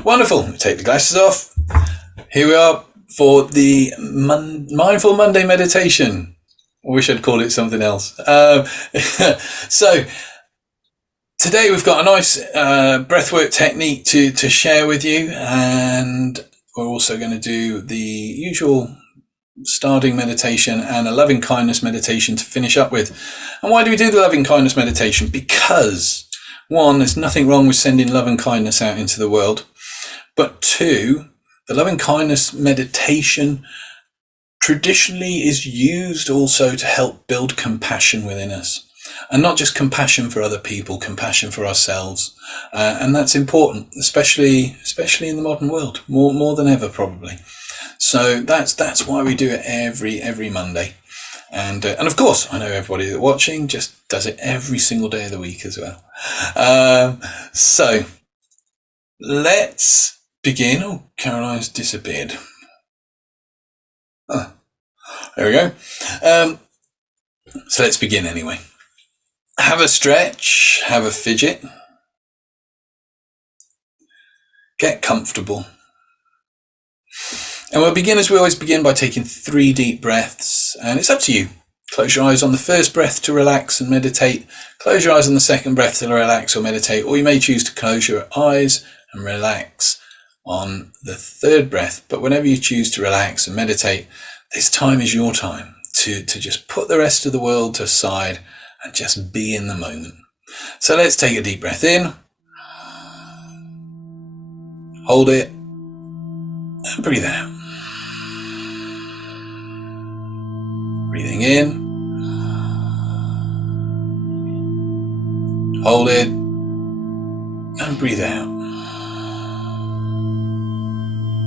Wonderful. Take the glasses off. Here we are for the Mindful Monday meditation. I wish I'd called it something else. So today we've got a nice breathwork technique to share with you, and we're also going to do the usual starting meditation and a loving kindness meditation to finish up with. And why do we do the loving kindness meditation? Because one, there's nothing wrong with sending love and kindness out into the world. But two, the loving kindness meditation traditionally is used also to help build compassion within us. And not just compassion for other people, compassion for ourselves. And that's important, especially in the modern world, more than ever probably. So that's why we do it every Monday. And of course, I know everybody that's watching just does it every single day of the week as well. So let's begin. Oh, Caroline's disappeared. There we go. So let's begin anyway. Have a stretch, have a fidget. Get comfortable. And we'll begin as we always begin by taking 3 deep breaths. And it's up to you. Close your eyes on the first breath to relax and meditate. Close your eyes on the second breath to relax or meditate. Or you may choose to close your eyes and relax on the third breath. But whenever you choose to relax and meditate, this time is your time to just put the rest of the world to side and just be in the moment. So let's take a deep breath in. Hold it. And breathe out. Breathing in. Hold it. And breathe out.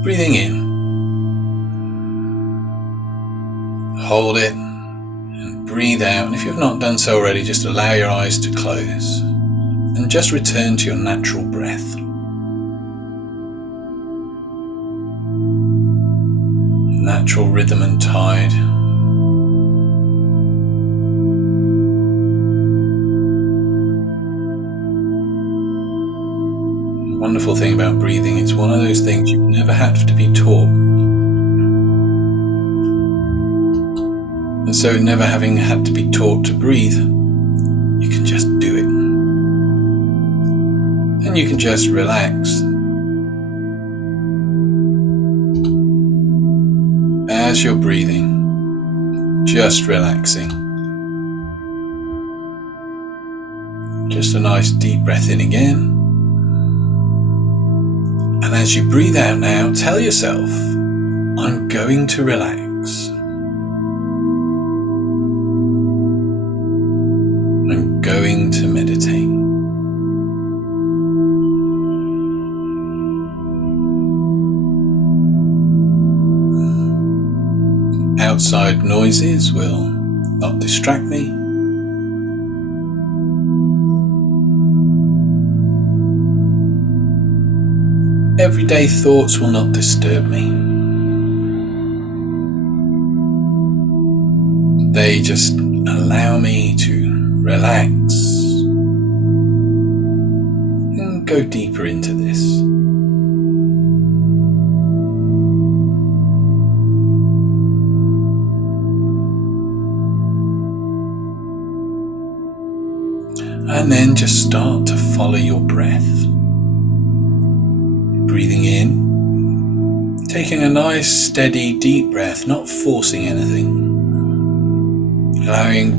Breathing in. Hold it. And breathe out. And if you've not done so already, just allow your eyes to close. And just return to your natural breath. Natural rhythm and tide. The wonderful thing about breathing, it's one of those things you never have to be taught. And so never having had to be taught to breathe, you can just do it. And you can just relax. As you're breathing, just relaxing. Just a nice deep breath in again. And as you breathe out now, tell yourself, I'm going to relax. I'm going to meditate. Outside noises will not distract me. Everyday thoughts will not disturb me. They just allow me to relax and go deeper into this. And then just start to follow your breath. Breathing in, taking a nice, steady, deep breath, not forcing anything.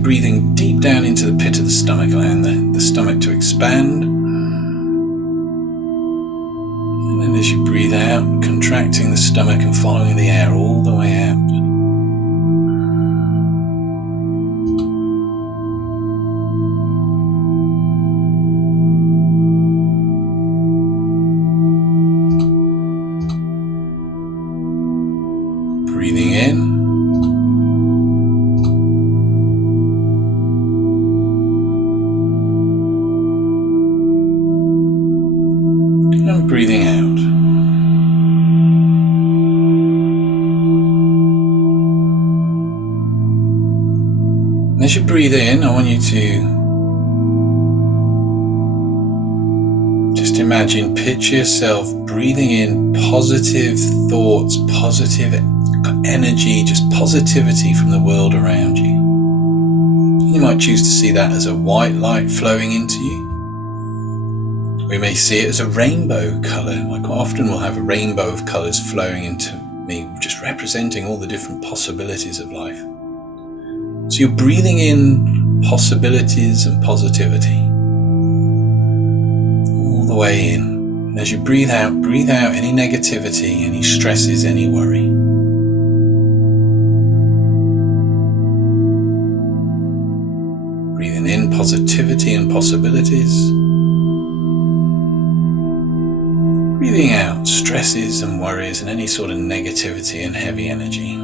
Breathing deep down into the pit of the stomach, allowing the stomach to expand. And then as you breathe out, contracting the stomach and following the air all the way out. Breathing in. And breathing out. And as you breathe in, I want you to just just imagine, picture yourself breathing in positive thoughts, positive energy, just positivity from the world around you. You might choose to see that as a white light flowing into you. We may see it as a rainbow colour. Like often we'll have a rainbow of colours flowing into me, just representing all the different possibilities of life. So you're breathing in possibilities and positivity all the way in. And as you breathe out any negativity, any stresses, any worry. Breathing in positivity and possibilities. Breathing out stresses and worries and any sort of negativity and heavy energy.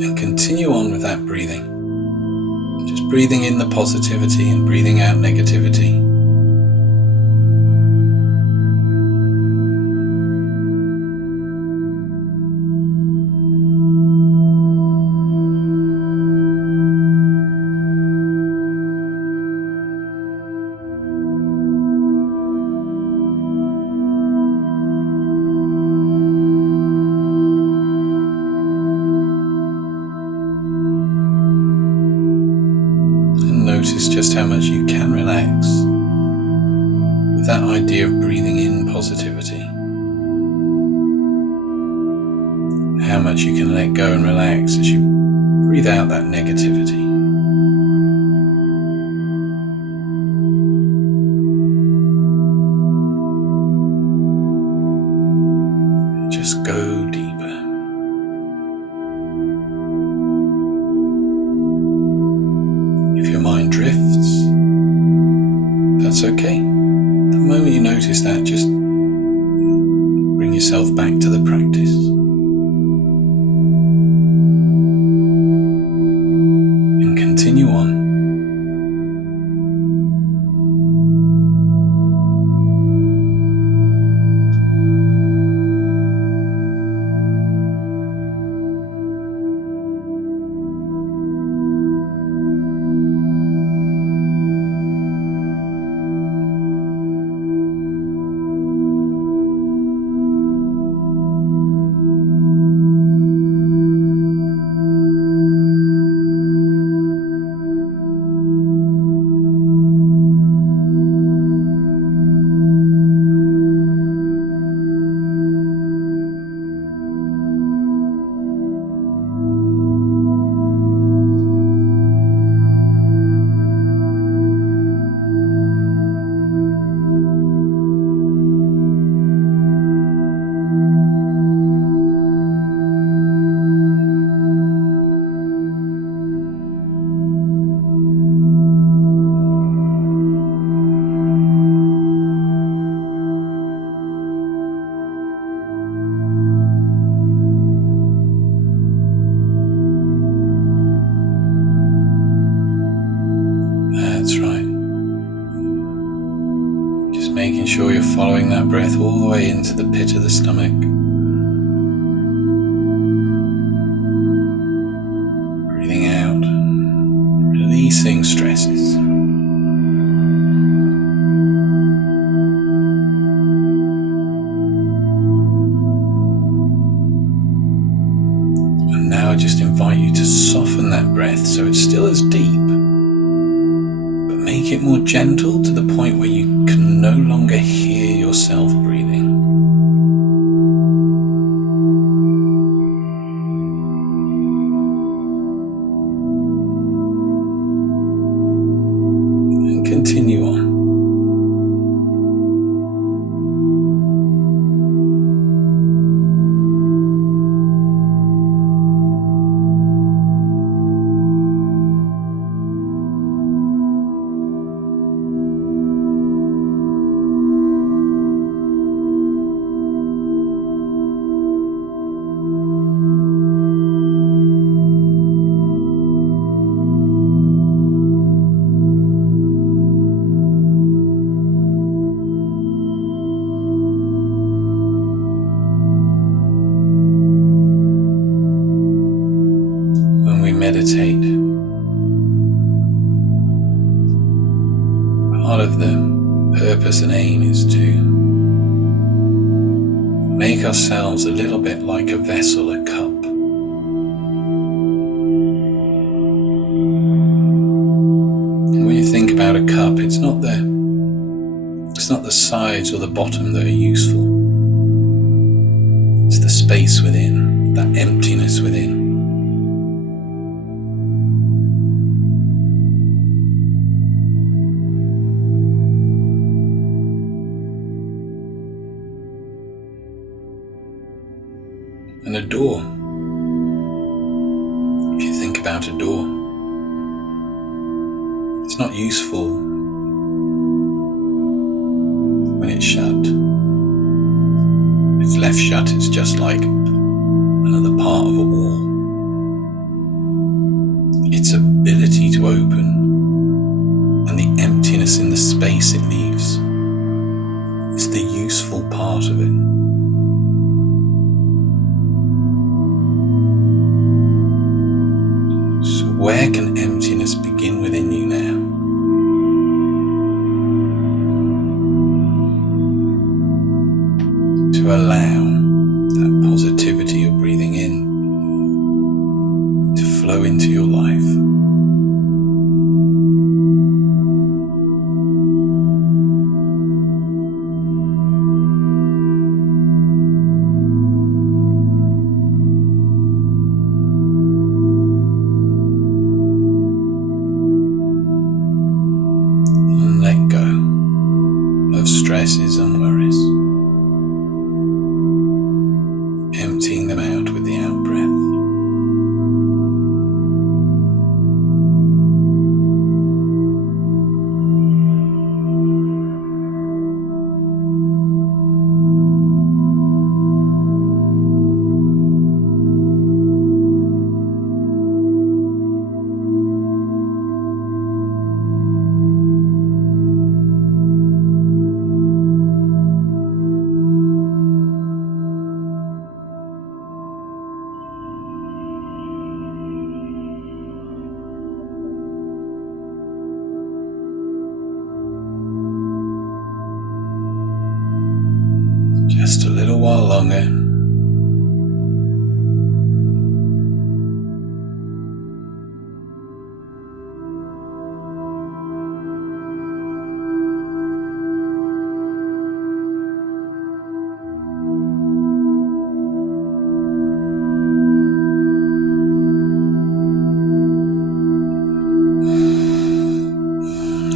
And continue on with that breathing. Just breathing in the positivity and breathing out negativity. Notice just how much you can relax with that idea of breathing in positivity. How much you can let go and relax as you breathe out that negativity. Just go deeper. If your mind drifts, that's okay. The moment you notice that, just bring yourself back to the practice. And continue on. That's right. Just making sure you're following that breath all the way into the pit of the stomach. Breathing out, releasing stresses. And now I just invite you to soften that breath so it's still as deep. Make it more gentle to the point where you can no longer hear yourself breathing. And continue on. part of the purpose and aim is to make ourselves a little bit like a vessel, a cup. And when you think about a cup, it's not the sides or the bottom that are useful. It's the space within, that emptiness within. And a door. If you think about a door, it's not useful when it's shut. If it's left shut, it's just like another part of a wall. Its ability to open and the emptiness in the space it leaves is the useful part of it. Where can emptiness begin within you now? To allow that positivity you're breathing in to flow into your life. Stresses and worries, emptying them out with the out breath. Just a little while longer.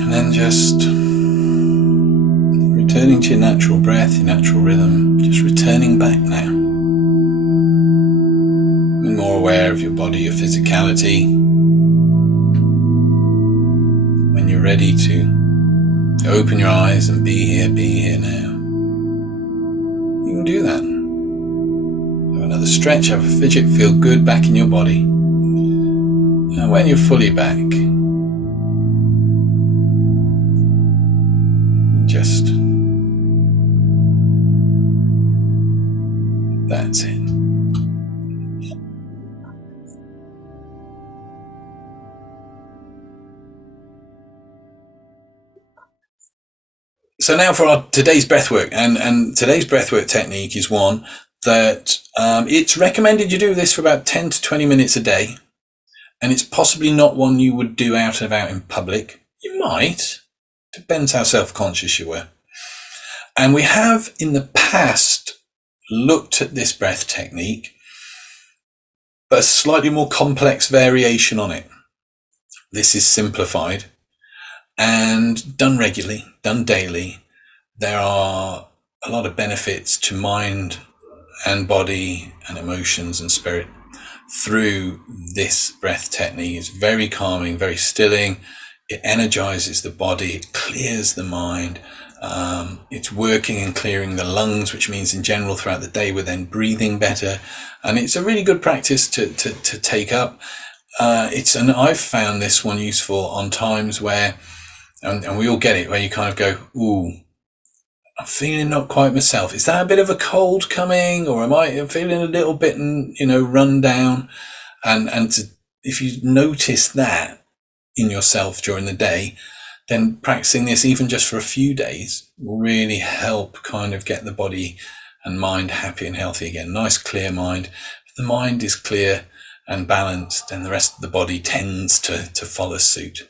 And then just returning to your natural breath, your natural rhythm, just returning back now. Being more aware of your body, your physicality. When you're ready to open your eyes and be here now, you can do that. Have another stretch, have a fidget, feel good back in your body. And when you're fully back, just that's it. So now for today's breathwork, and today's breathwork technique is one that it's recommended you do this for about 10 to 20 minutes a day, and it's possibly not one you would do out and about in public. You might, depends how self-conscious you were. And we have in the past looked at this breath technique, but a slightly more complex variation on it. This is simplified and done regularly, done daily. There are a lot of benefits to mind and body and emotions and spirit through this breath technique. It's very calming, very stilling. It energizes the body, it clears the mind. It's working and clearing the lungs, which means in general throughout the day we're then breathing better. And it's a really good practice to take up. And I've found this one useful on times where, and we all get it, where you kind of go, ooh, I'm feeling not quite myself. Is that a bit of a cold coming, or am I feeling a little bit, run down? And if you notice that in yourself during the day, then practicing this even just for a few days will really help kind of get the body and mind happy and healthy again. Nice, clear mind. If the mind is clear and balanced, then the rest of the body tends to follow suit.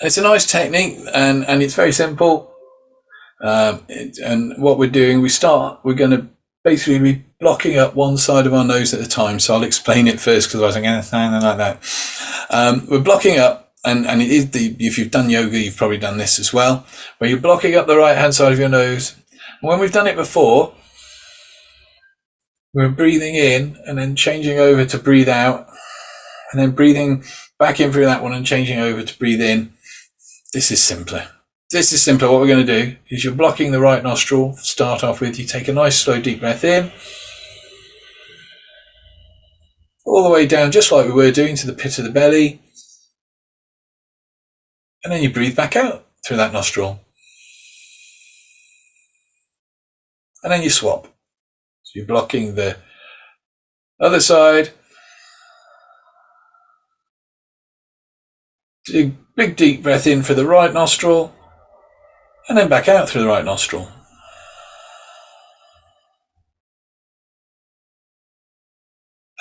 It's a nice technique, and it's very simple. And what we're doing, we're going to basically be blocking up one side of our nose at a time. So I'll explain it first, because I was going to say anything like that. We're blocking up, and it is if you've done yoga, you've probably done this as well, where you're blocking up the right hand side of your nose. And when we've done it before, we're breathing in and then changing over to breathe out, and then breathing back in through that one and changing over to breathe in. This is simpler. What we're going to do is you're blocking the right nostril. Start off with, you take a nice slow deep breath in, all the way down, just like we were doing, to the pit of the belly. And then you breathe back out through that nostril. And then you swap. So you're blocking the other side. Big deep breath in for the right nostril, and then back out through the right nostril.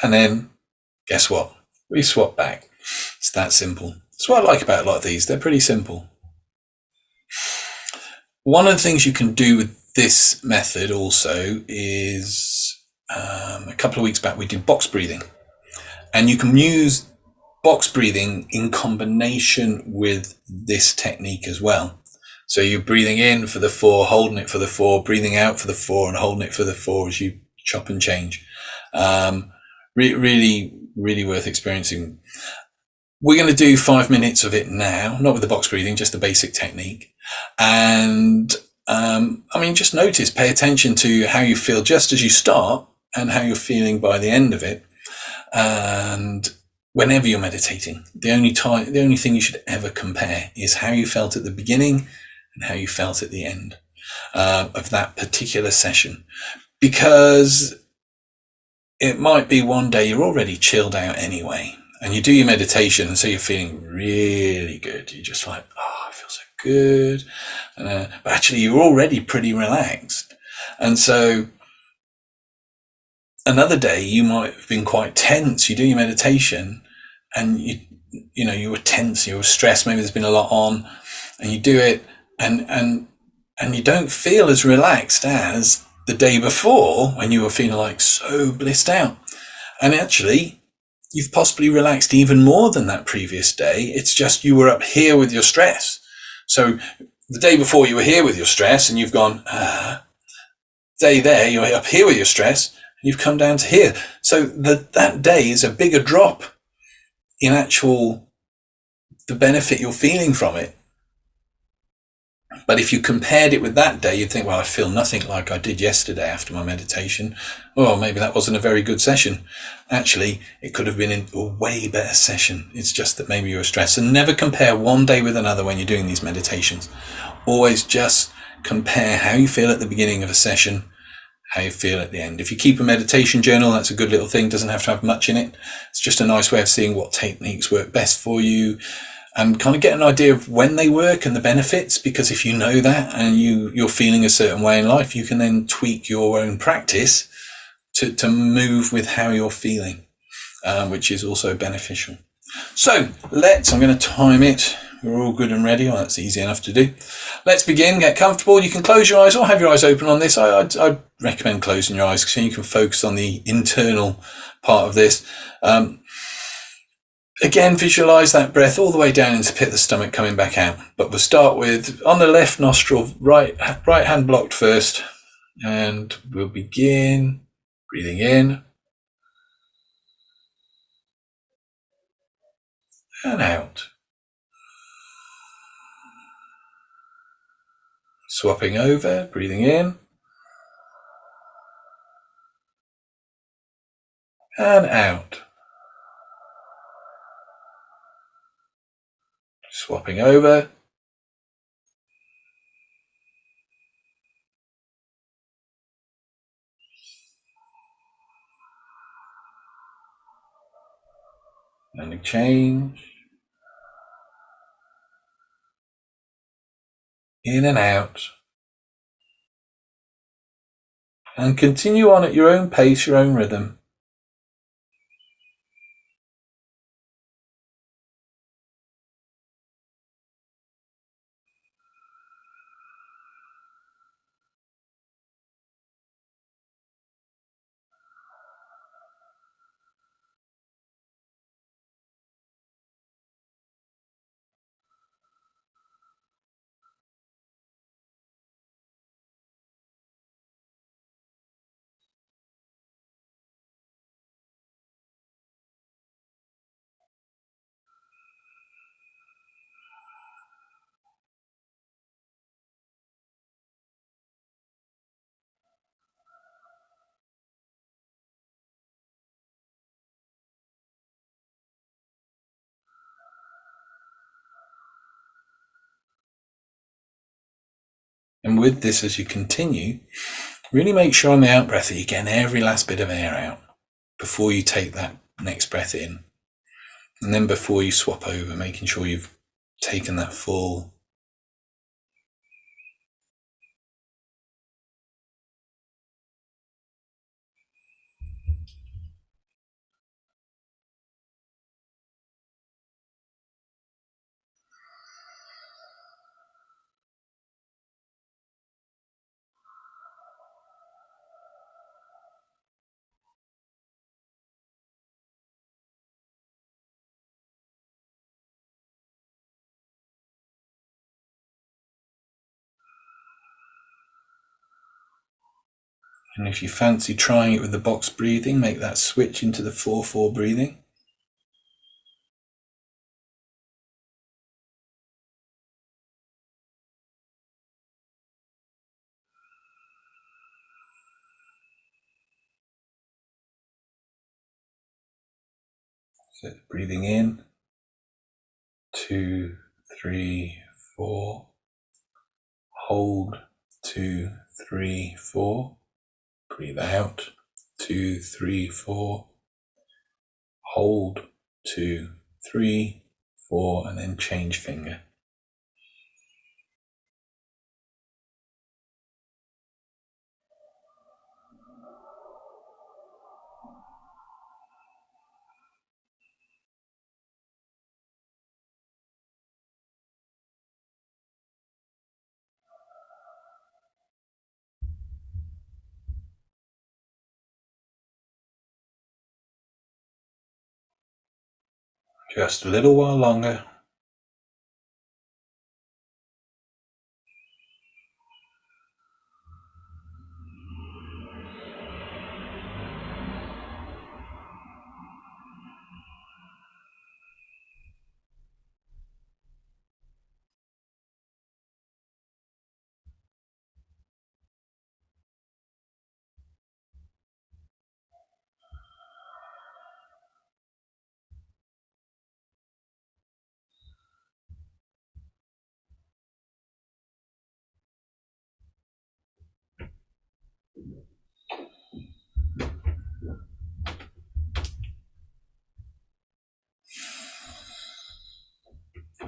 And then, guess what? We swap back. It's that simple. That's what I like about a lot of these. They're pretty simple. One of the things you can do with this method also is, a couple of weeks back we did box breathing. And you can use box breathing in combination with this technique as well. So you're breathing in for the 4, holding it for the 4, breathing out for the 4, and holding it for the 4 as you chop and change. Really, really worth experiencing. We're going to do 5 minutes of it now, not with the box breathing, just the basic technique. And just notice, pay attention to how you feel just as you start and how you're feeling by the end of it. And whenever you're meditating, the only thing you should ever compare is how you felt at the beginning and how you felt at the end of that particular session. Because it might be one day you're already chilled out anyway, and you do your meditation, and so you're feeling really good. You're just like, oh, I feel so good. But actually, you're already pretty relaxed. And so another day you might have been quite tense. You do your meditation, and you were tense, you were stressed. Maybe there's been a lot on, and you do it, and you don't feel as relaxed as the day before when you were feeling like so blissed out. And actually, you've possibly relaxed even more than that previous day. It's just you were up here with your stress. So the day before you were here with your stress, and you've gone, day there, you're up here with your stress, and you've come down to here. So that day is a bigger drop in actual the benefit you're feeling from it. But if you compared it with that day, you'd think, well, I feel nothing like I did yesterday after my meditation. Well, maybe that wasn't a very good session. Actually, it could have been a way better session. It's just that maybe you were stressed. And never compare one day with another when you're doing these meditations. Always just compare how you feel at the beginning of a session, how you feel at the end. If you keep a meditation journal, that's a good little thing. Doesn't have to have much in it. It's just a nice way of seeing what techniques work best for you, and kind of get an idea of when they work and the benefits, because if you know that and you're feeling a certain way in life, you can then tweak your own practice to move with how you're feeling, which is also beneficial. So I'm going to time it. We're all good and ready. Well, that's easy enough to do. Let's begin. Get comfortable. You can close your eyes or have your eyes open on this. I'd recommend closing your eyes so you can focus on the internal part of this. Again, visualize that breath all the way down into the pit of the stomach coming back out. But we'll start with, on the left nostril, right hand blocked first. And we'll begin breathing in and out. Swapping over, breathing in and out. Swapping over and change. in and out. And continue on at your own pace, your own rhythm. And with this, as you continue, really make sure on the out breath that you're getting every last bit of air out before you take that next breath in. And then before you swap over, making sure you've taken that full. And if you fancy trying it with the box breathing, make that switch into the 4-4 breathing. So breathing in, 2, 3, 4. Hold, 2, 3, 4. Breathe out, 2, 3, 4. Hold, 2, 3, 4, and then change finger. Just a little while longer.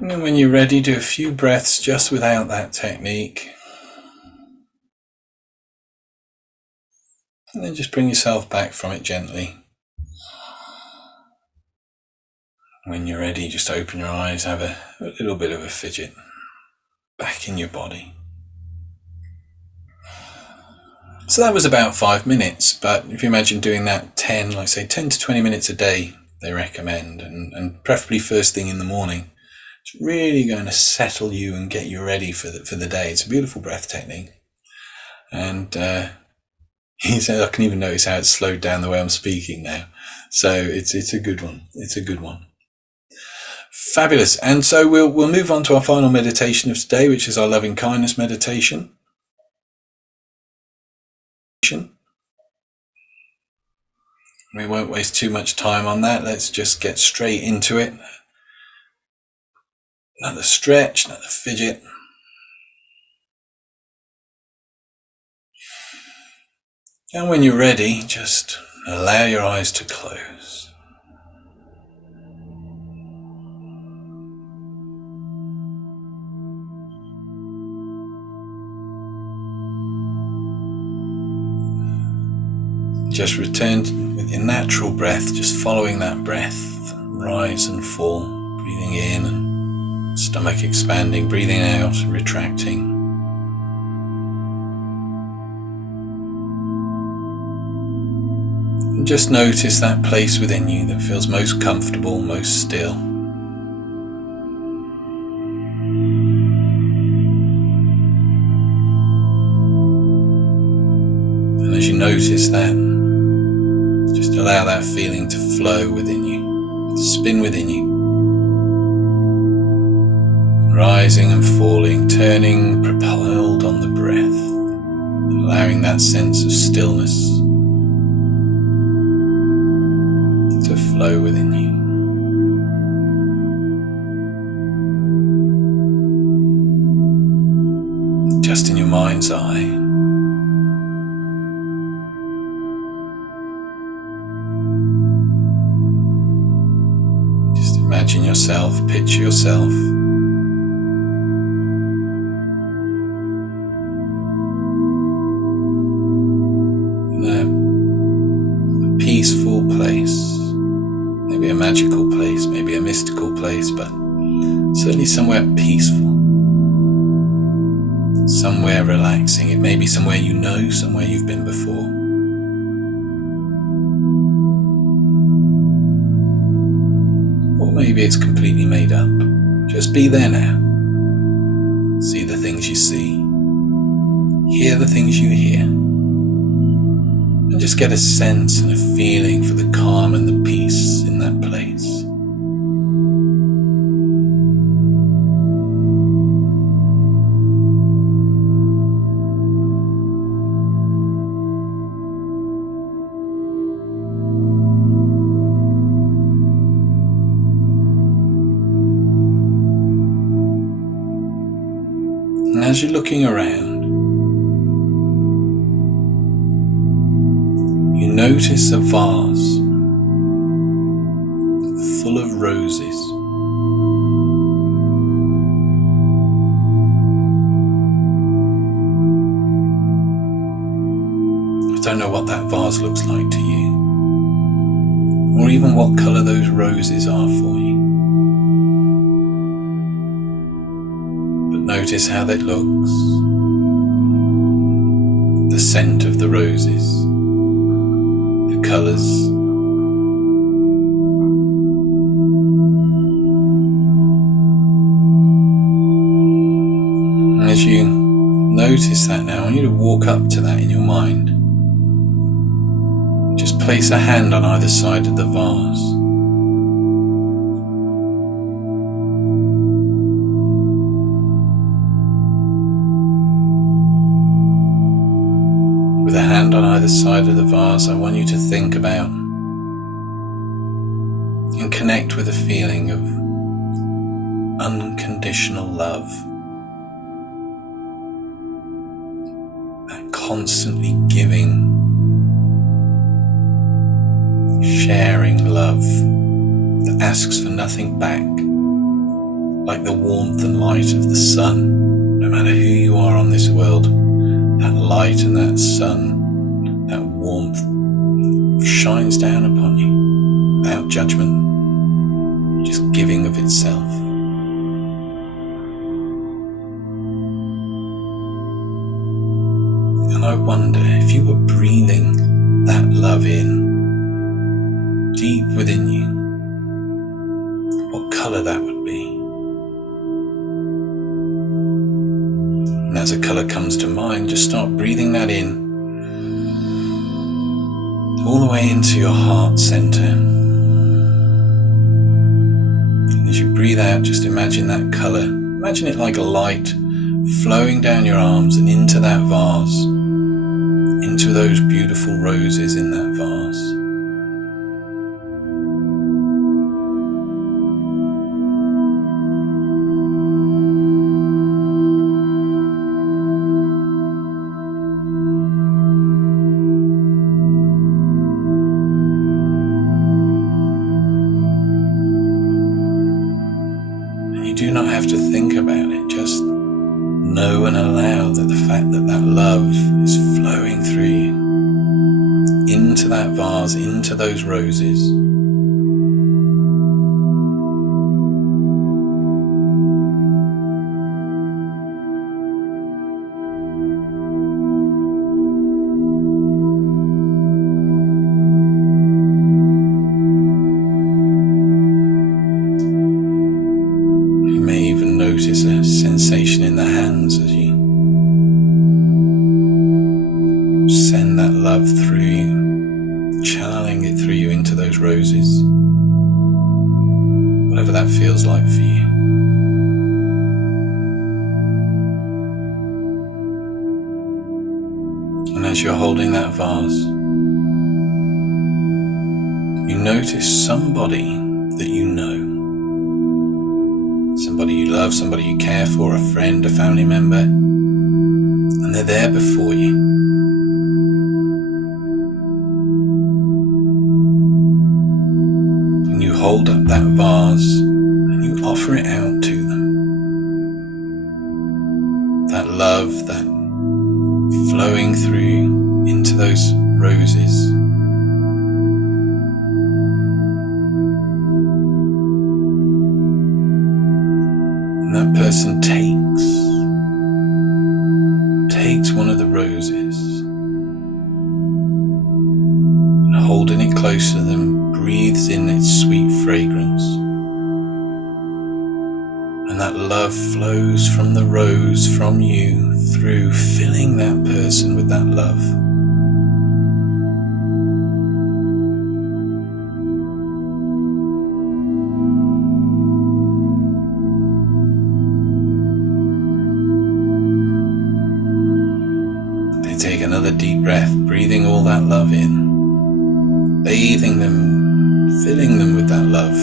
And then when you're ready, do a few breaths just without that technique. And then just bring yourself back from it gently. When you're ready, just open your eyes, have a little bit of a fidget back in your body. So that was about 5 minutes, but if you imagine doing that 10 to 20 minutes a day, they recommend, and preferably first thing in the morning. It's really going to settle you and get you ready for the day. It's a beautiful breath technique. And he said, I can even notice how it's slowed down the way I'm speaking now. So it's a good one. It's a good one. Fabulous. And so we'll move on to our final meditation of today, which is our loving kindness meditation. We won't waste too much time on that. Let's just get straight into it. Another stretch, another fidget. And when you're ready, just allow your eyes to close. Just return with your natural breath, just following that breath, rise and fall, breathing in and stomach expanding, breathing out, retracting. And just notice that place within you that feels most comfortable, most still. And as you notice that, just allow that feeling to flow within you, to spin within you. Rising and falling, turning, propelled on the breath, allowing that sense of stillness to flow within you. Just in your mind's eye. Just imagine yourself, picture yourself in a peaceful place. Maybe a magical place, maybe a mystical place, but certainly somewhere peaceful, somewhere relaxing. It may be somewhere you know, somewhere you've been before. Or maybe it's completely made up. Just be there now. See the things you see, hear the things you hear, and just get a sense and a feeling for the calm and the peace in that place. And as you're looking around, you notice a vase full of roses. I don't know what that vase looks like to you, or even what colour those roses are for you. But notice how that looks, the scent of the roses, the colours. And as you notice that now, I want you to walk up to that in your mind. Just place a hand on either side of the vase. With a hand on either side of the vase, I want you to think about and connect with a feeling of unconditional love. That constantly giving, sharing love that asks for nothing back, like the warmth and light of the sun. No matter who you are on this world, that light and that sun, that warmth shines down upon you without judgment, just giving of itself. And I wonder if you were breathing that love in deep within you, what colour that would be. And as a colour comes to mind, just start breathing that in, all the way into your heart centre. And as you breathe out, just imagine that colour. Imagine it like a light flowing down your arms and into that vase, into those beautiful roses in that vase. You do not have to think about it, just know and allow that the fact that that love is flowing through you into into that vase, into those roses. You may even notice a sensation in the hands as you send that love through you, channeling it through you into those roses, whatever that feels like for you. And as you're holding that vase, you notice somebody that you know, somebody you love, somebody you care for, a friend, a family member, and they're there before you. Hold up that vase and you offer it out to them. That love, that flowing through into those roses. And that person takes one of the roses and holding it close to them, breathes in its sweet fragrance, and that love flows from the rose, from you, through, filling that person with that love. They take another deep breath, breathing all that love in, bathing them, filling them with that love.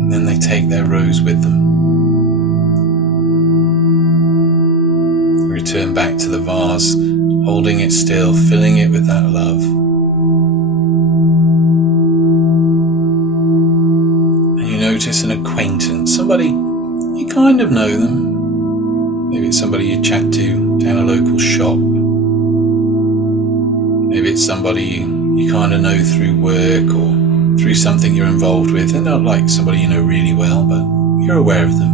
And then they take their rose with them. Return back to the vase, holding it still, filling it with that love. And you notice an acquaintance, somebody, you kind of know them. Maybe it's somebody you chat to down a local shop. Maybe it's somebody you kind of know through work or through something you're involved with. They're not like somebody you know really well, but you're aware of them.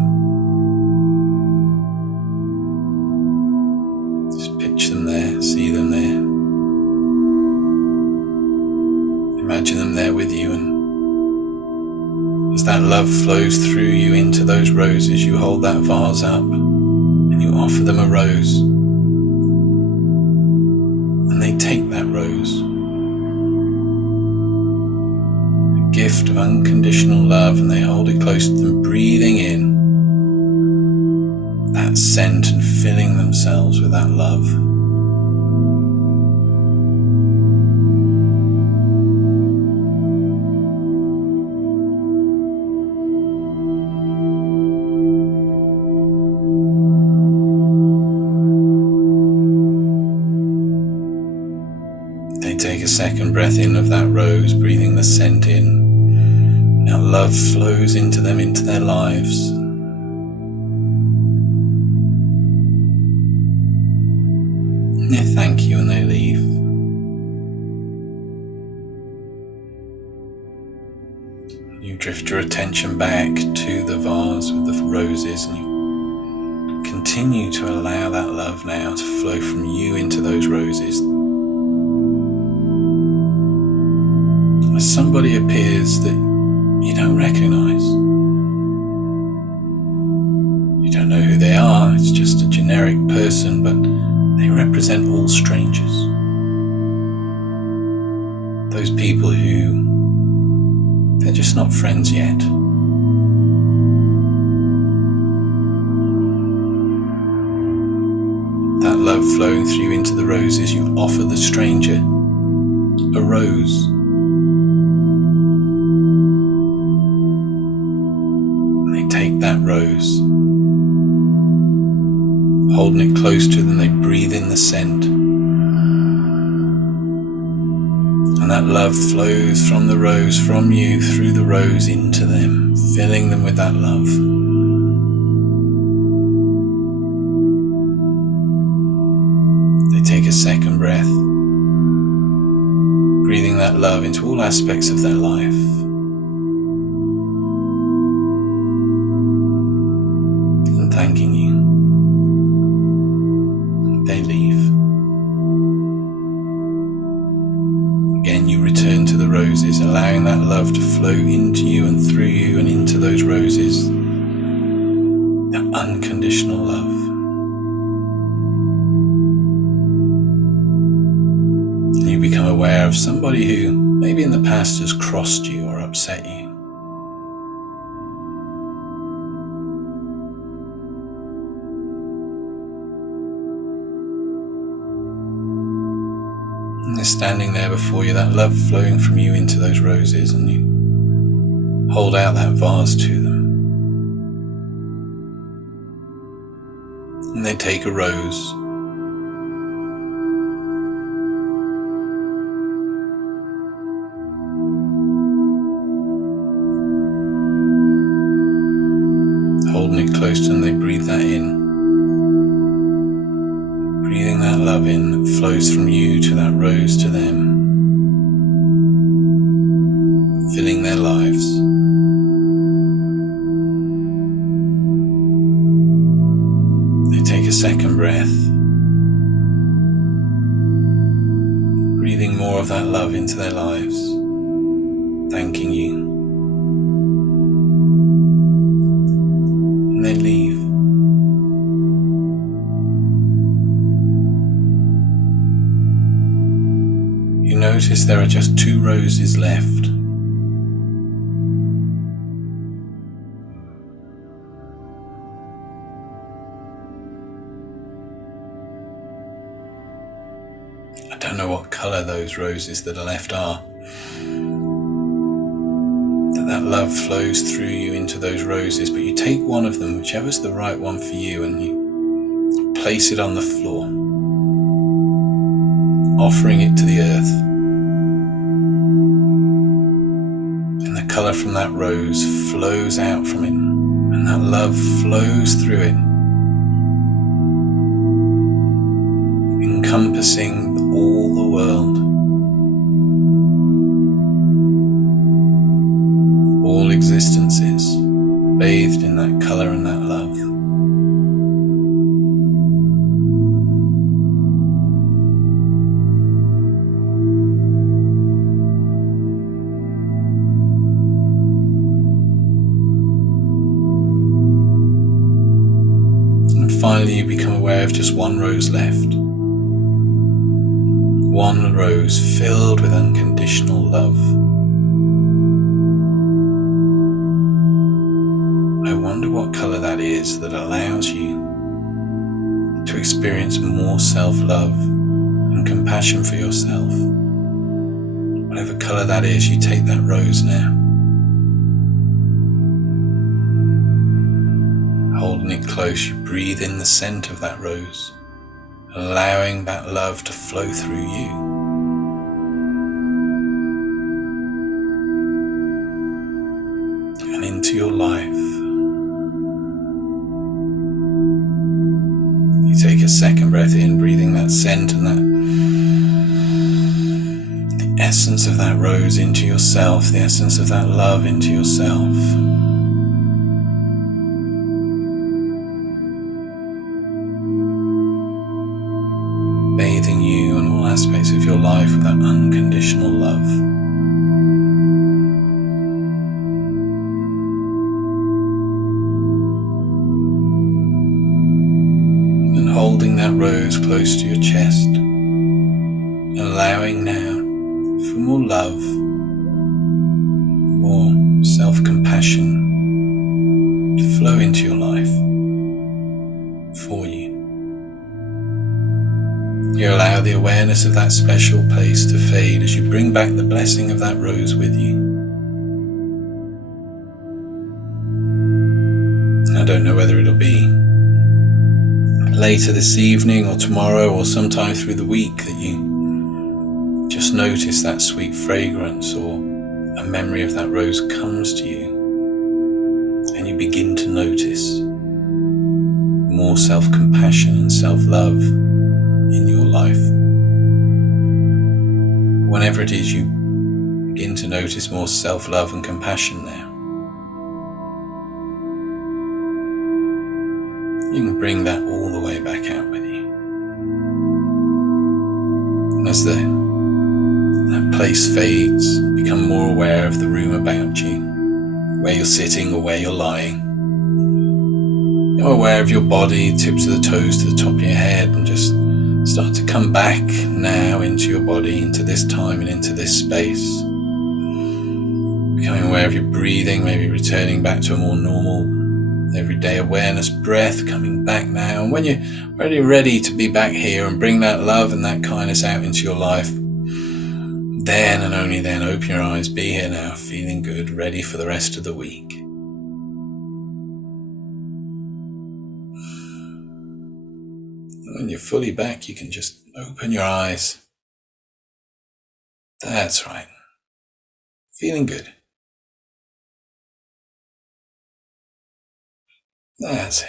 Just picture them there, see them there. Imagine them there with you, and as that love flows through you into those roses, you hold that vase up and you offer them a rose. They take that rose, a gift of unconditional love, and they hold it close to them, breathing in that scent and filling themselves with that love. Take a second breath in of that rose, breathing the scent in. Now love flows into them, into their lives. And they thank you and they leave. You drift your attention back to the vase with the roses, and you continue to allow that love now to flow from you into those roses. Somebody appears that you don't recognize. You don't know who they are, it's just a generic person, but they represent all strangers. Those people who, they're just not friends yet. That love flowing through you into the roses, you offer the stranger a rose. Take that rose, holding it close to them, they breathe in the scent, and that love flows from the rose, from you through the rose into them, filling them with that love. love into all aspects of their life. And thanking you. They leave. Again, you return to the roses, allowing that love to flow into you and through you and into those roses. That unconditional love. And you become aware of somebody who maybe in the past has crossed you or upset you. And they're standing there before you, that love flowing from you into those roses, and you hold out that vase to them. And they take a rose. Holding it close to them, they breathe that in. Breathing that love in that flows from you to that rose to them. Filling their lives. They take a second breath. Breathing more of that love into their lives. Thanking you. And they leave. You notice there are just 2 roses left. I don't know what colour those roses that are left are. That love flows through you into those roses, but you take one of them, whichever's the right one for you, and you place it on the floor, offering it to the earth. And the colour from that rose flows out from it, and that love flows through it, encompassing all the world. All existences bathed in that colour and that love. And finally you become aware of just 1 rose left. 1 rose filled with unconditional love. I wonder what colour that is that allows you to experience more self-love and compassion for yourself. Whatever colour that is, you take that rose now. Holding it close, you breathe in the scent of that rose, allowing that love to flow through you. And into your life. You take a second breath in, breathing that scent and the essence of that rose into yourself, the essence of that love into yourself. Bathing you in all aspects of your life with that unconditional love. Holding that rose close to your chest, allowing now for more love, more self-compassion to flow into your life for you. You allow the awareness of that special place to fade as you bring back the blessing of that rose with you. I don't know whether it'll be later this evening or tomorrow or sometime through the week that you just notice that sweet fragrance or a memory of that rose comes to you, and you begin to notice more self-compassion and self-love in your life. Whenever it is you notice more self-love and compassion now. You can bring that all the way back out with you. And as that place fades, become more aware of the room about you, where you're sitting or where you're lying. You're aware of your body, tips of the toes to the top of your head, and just start to come back now into your body, into this time and into this space. Becoming aware of your breathing, maybe returning back to a more normal everyday awareness breath, coming back now. And when you're already ready to be back here and bring that love and that kindness out into your life, then and only then open your eyes, be here now, feeling good, ready for the rest of the week. When you're fully back, you can just open your eyes. That's right. Feeling good. That's it.